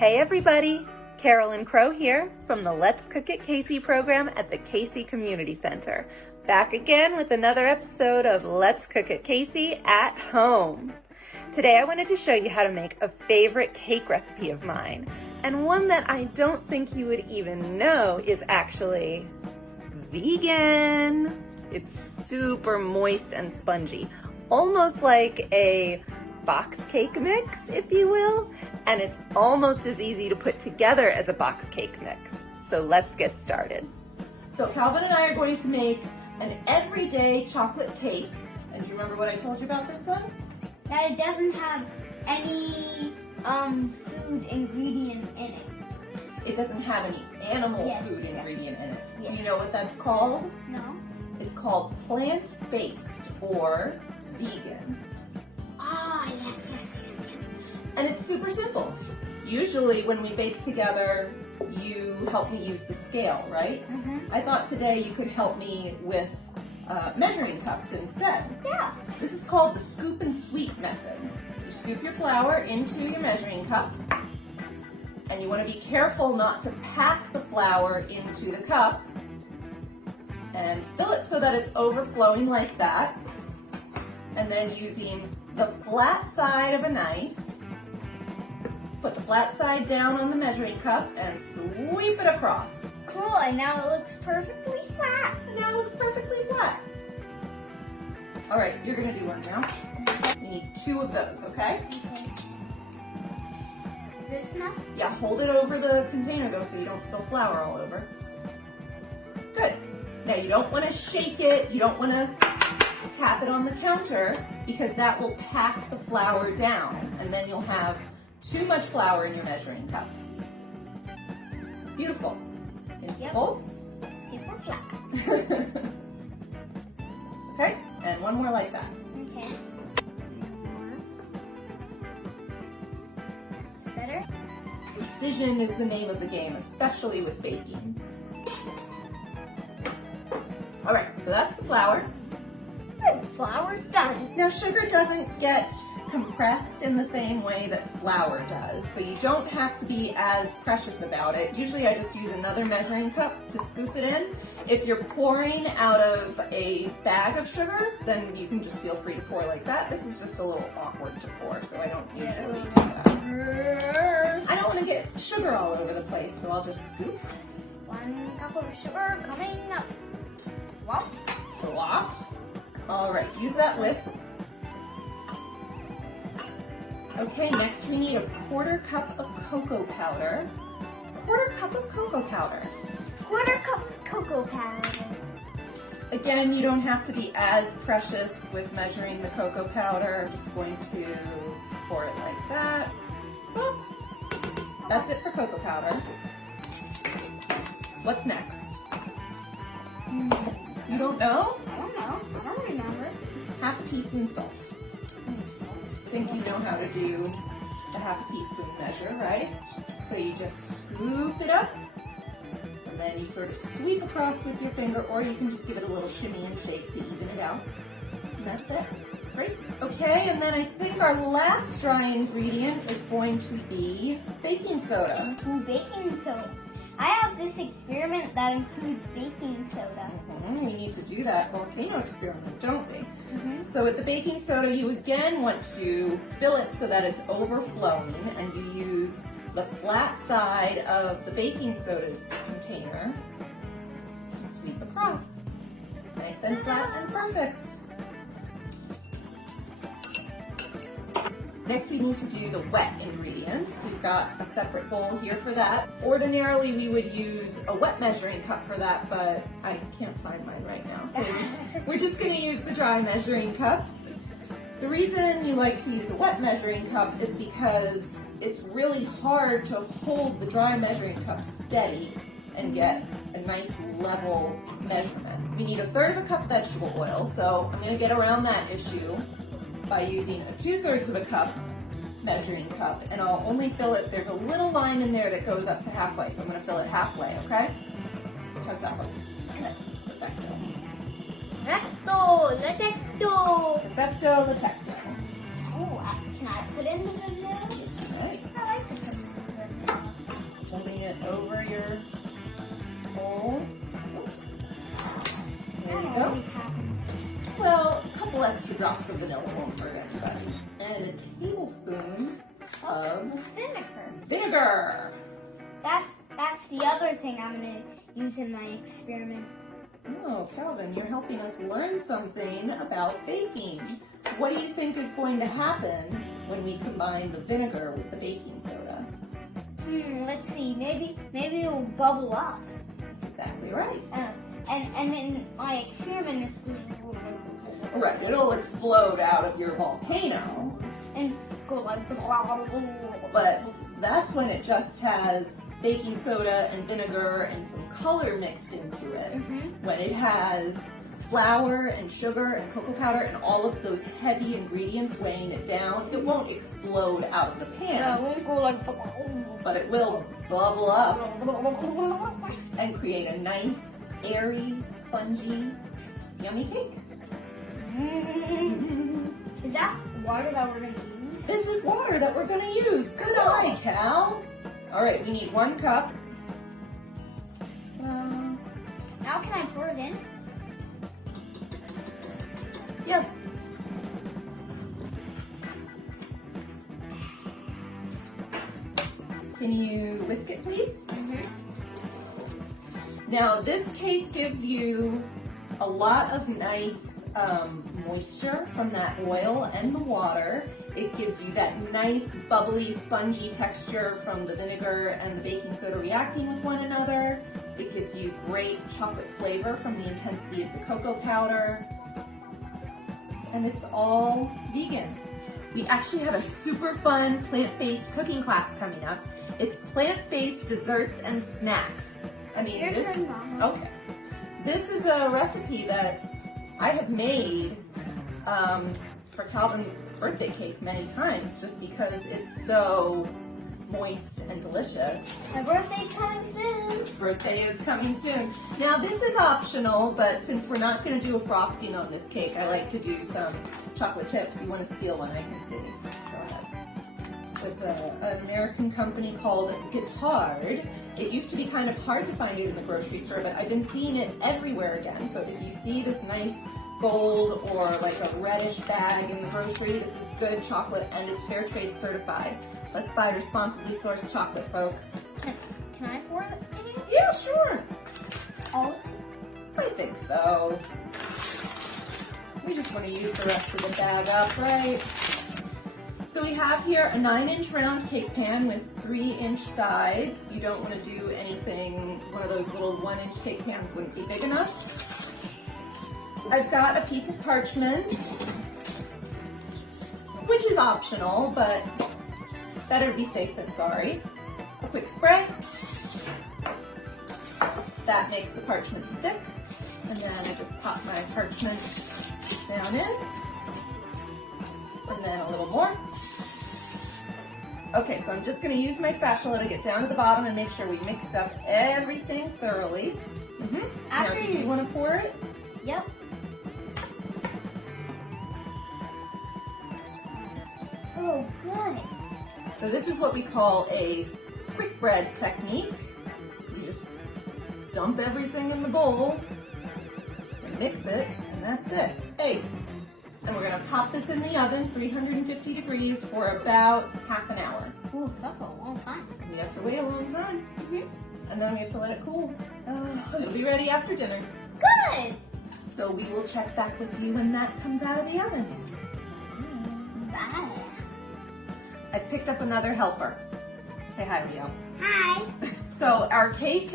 Hey everybody, Carolyn Crow here from the Let's Cook at Casey program at the Casey Community Center. Back again with another episode of Let's Cook at Casey at home. Today I wanted to show you how to make a favorite cake recipe of mine, and one that I don't think you would even know is actually vegan. It's super moist and spongy, almost like a box cake mix, if you will, and it's almost as easy to put together as a box cake mix. So let's get started. So Calvin and I are going to make an everyday chocolate cake. And do you remember what I told you about this one? That it doesn't have any food ingredient in it. It doesn't have any animal food ingredient in it. Do you know what that's called? No. It's called plant-based or vegan. Ah, yes. And it's super simple. Usually when we bake together, you help me use the scale, right? Mm-hmm. I thought today you could help me with measuring cups instead. Yeah. This is called the scoop and sweep method. You scoop your flour into your measuring cup, and you want to be careful not to pack the flour into the cup, and fill it so that it's overflowing like that, and then using the flat side of a knife, put the flat side down on the measuring cup and sweep it across. Cool, and now it looks perfectly flat. Now it looks perfectly flat. All right, you're gonna do one now. You need 2 of those, okay? Okay. Is this enough? Yeah, hold it over the container though so you don't spill flour all over. Good. Now you don't wanna shake it, you don't wanna tap it on the counter because that will pack the flour down and then you'll have too much flour in your measuring cup. Beautiful. Into the bowl. Super flat. Okay, and one more like that. Okay. That's better. Precision is the name of the game, especially with baking. All right, so that's the flour. Good, flour's done. Now sugar doesn't get compressed in the same way that flour does, so you don't have to be as precious about it. Usually I just use another measuring cup to scoop it in. If you're pouring out of a bag of sugar, then you can just feel free to pour like that. This is just a little awkward to pour, so I don't usually do that. I don't want to get sugar all over the place, so I'll just scoop. 1 cup of sugar coming up. Wop. Flop. All right, use that whisk. Okay, next we need a 1/4 cup of cocoa powder. 1/4 cup of cocoa powder. 1/4 cup of cocoa powder. Again, you don't have to be as precious with measuring the cocoa powder. I'm just going to pour it like that. Boop. That's it for cocoa powder. What's next? You don't know? I don't know. I don't remember. 1/2 teaspoon salt. I think you know how to do the 1/2 teaspoon measure, right? So you just scoop it up, and then you sort of sweep across with your finger, or you can just give it a little shimmy and shake to even it out. And that's it. Great. Okay, and then I think our last dry ingredient is going to be baking soda. Ooh, baking soda. I have this experiment that includes baking soda. We need to do that volcano experiment, don't we? So with the baking soda, you again want to fill it so that it's overflowing, and you use the flat side of the baking soda container to sweep across. Nice and flat and perfect. Next we need to do the wet ingredients. We've got a separate bowl here for that. Ordinarily we would use a wet measuring cup for that, but I can't find mine right now. So we're just gonna use the dry measuring cups. The reason you like to use a wet measuring cup is because it's really hard to hold the dry measuring cup steady and get a nice level measurement. We need 1/3 cup vegetable oil, so I'm gonna get around that issue by using a 2/3 of a cup measuring cup, and I'll only fill it, there's a little line in there that goes up to halfway, so I'm gonna fill it halfway, okay? How's that look? Okay, perfecto. Perfecto. Perfecto, the tecto. Oh, can I put in the video? Right. I like to put in the video. it over your bowl. Oops. There you That go. always happens. Well, a couple extra drops of vanilla won't hurt anybody. And a tablespoon of vinegar. That's the other thing I'm gonna use in my experiment. Oh, Calvin, you're helping us learn something about baking. What do you think is going to happen when we combine the vinegar with the baking soda? Let's see. Maybe it'll bubble up. That's exactly right. And in my experiment, it's Right, it'll explode out of your volcano, and go like. but that's when it just has baking soda and vinegar and some color mixed into it. When it has flour and sugar and cocoa powder and all of those heavy ingredients weighing it down, it won't explode out of the Yeah, pan, it won't go like. but it will bubble up and create a nice, airy, spongy, yummy cake. Is that water that we're gonna use? This is water that we're gonna use. Good eye, Cal. All right, we need 1 cup. Now can I pour it in? Yes. Can you whisk it, please? Now, this cake gives you a lot of nice moisture from that oil and the water. It gives you that nice, bubbly, spongy texture from the vinegar and the baking soda reacting with one another. It gives you great chocolate flavor from the intensity of the cocoa powder. And it's all vegan. We actually have a super fun plant-based cooking class coming up. It's plant-based desserts and snacks. I mean, Here's this, your mom. okay. This is a recipe that I have made for Calvin's birthday cake many times just because it's so moist and delicious. My birthday's coming soon. Birthday is coming soon. Now this is optional, but since we're not going to do a frosting on this cake, I like to do some chocolate chips. You want to steal one, I can see. Go ahead. With an American company called Gaithersburg. It used to be kind of hard to find it in the grocery store, but I've been seeing it everywhere again. So if you see this nice gold or like a reddish bag in the grocery, this is good chocolate and it's fair trade certified. Let's buy responsibly sourced chocolate, folks. Can I pour it in? Yeah, sure. All? I think so. We just want to use the rest of the bag up, right? So we have here a 9-inch round cake pan with 3-inch sides. You don't want to do anything, one of those little 1-inch cake pans wouldn't be big enough. I've got a piece of parchment, which is optional, but better be safe than sorry. A quick spray. That makes the parchment stick. And then I just pop my parchment down in. And then a little more. Okay, so I'm just going to use my spatula to get down to the bottom and make sure we mixed up everything thoroughly. Now, do you want to pour it? Yep. Oh, good. So this is what we call a quick bread technique. You just dump everything in the bowl and mix it, and that's it. Hey, and we're gonna pop this in the oven, 350 degrees for about half an hour. Ooh, that's a long time. We have to wait a long time, and then we have to let it cool. Oh, It'll be ready after dinner. good. So we will check back with you when that comes out of the oven. Bye. I've picked up another helper. Say hi, Leo. Hi. So our cake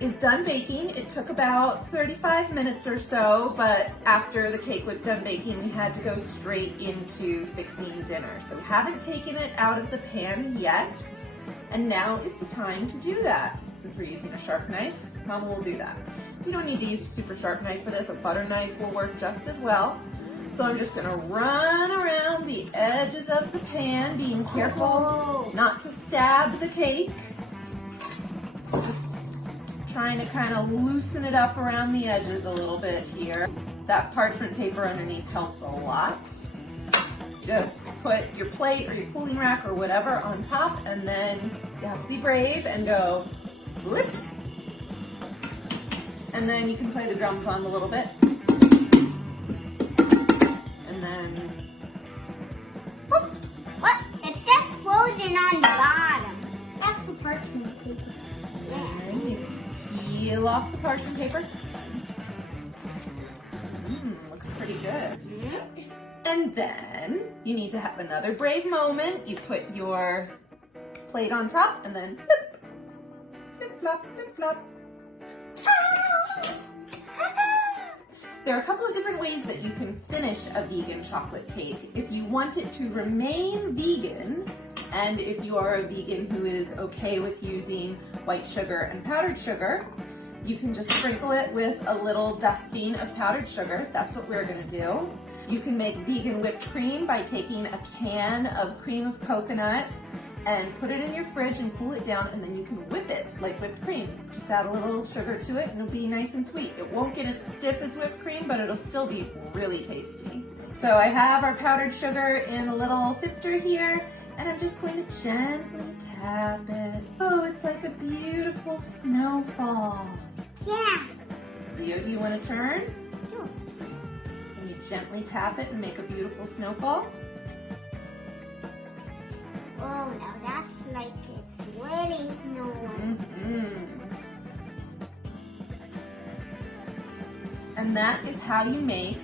is done baking. It took about 35 minutes or so, but after the cake was done baking, we had to go straight into fixing dinner. So we haven't taken it out of the pan yet, and now is the time to do that. Since we're using a sharp knife, Mama will do that. We don't need to use a super sharp knife for this. A butter knife will work just as well. So I'm just gonna run around the edges of the pan, being careful not to stab the cake. Just trying to kind of loosen it up around the edges a little bit here. That parchment paper underneath helps a lot. Just put your plate or your cooling rack or whatever on top, and then you have to be brave and go lift. And then you can play the drums on a little bit. And then, what? It's just frozen on the bottom. That's the parchment paper. and then you peel off the parchment paper. Looks pretty good. And then you need to have another brave moment. You put your plate on top and then flip, flip, flop, flip, flop. There are a couple of different ways that you can finish a vegan chocolate cake. If you want it to remain vegan, and if you are a vegan who is okay with using white sugar and powdered sugar, you can just sprinkle it with a little dusting of powdered sugar. That's what we're gonna do. You can make vegan whipped cream by taking a can of cream of coconut and put it in your fridge and cool it down, and then you can whip it like whipped cream. Just add a little sugar to it and it'll be nice and sweet. It won't get as stiff as whipped cream, but it'll still be really tasty. So I have our powdered sugar in a little sifter here, and I'm just going to gently tap it. Oh, it's like a beautiful snowfall. Yeah. Leo, do you want to turn? Sure. Can you gently tap it and make a beautiful snowfall? Oh, now that's like it's really snowing. And that is how you make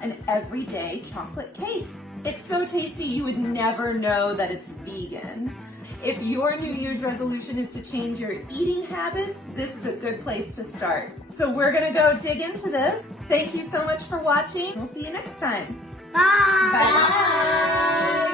an everyday chocolate cake. It's so tasty you would never know that it's vegan. If your New Year's resolution is to change your eating habits, this is a good place to start. So we're gonna go dig into this. Thank you so much for watching. We'll see you next time. Bye. Bye.